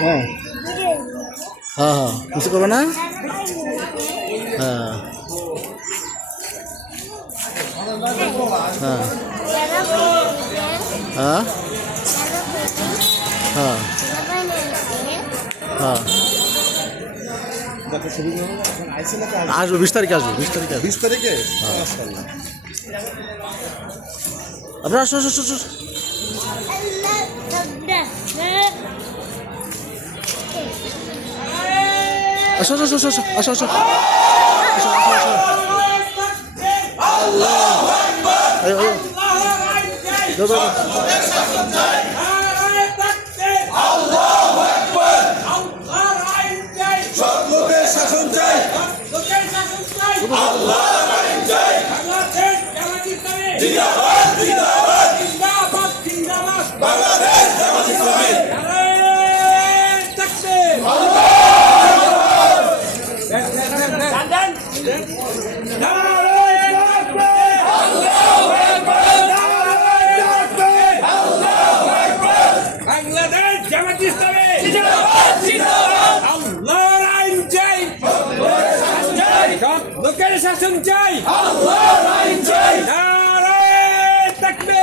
হ্যাঁ হ্যাঁ হ্যাঁ কিছু করবে না হ্যাঁ হ্যাঁ হ্যাঁ হ্যাঁ হ্যাঁ আসবো 20 তারিখে আসবো 20 তারিখে 20 তারিখে আপনার আসো আসো আসো আসো আসো আসো আসো আসো শাসন চাই জিন্দাবাদ জিন্দাবাদ জিন্দাবাদ জিন্দাবাদ বাংলাদেশ জামাত ইসলামী বাংলাদেশ জামাত ইসলামী জিন্দাবাদ জিন্দাবাদ আল্লাহর আইন চাই লোকের শাসন চাই আল্লাহর আইন চাই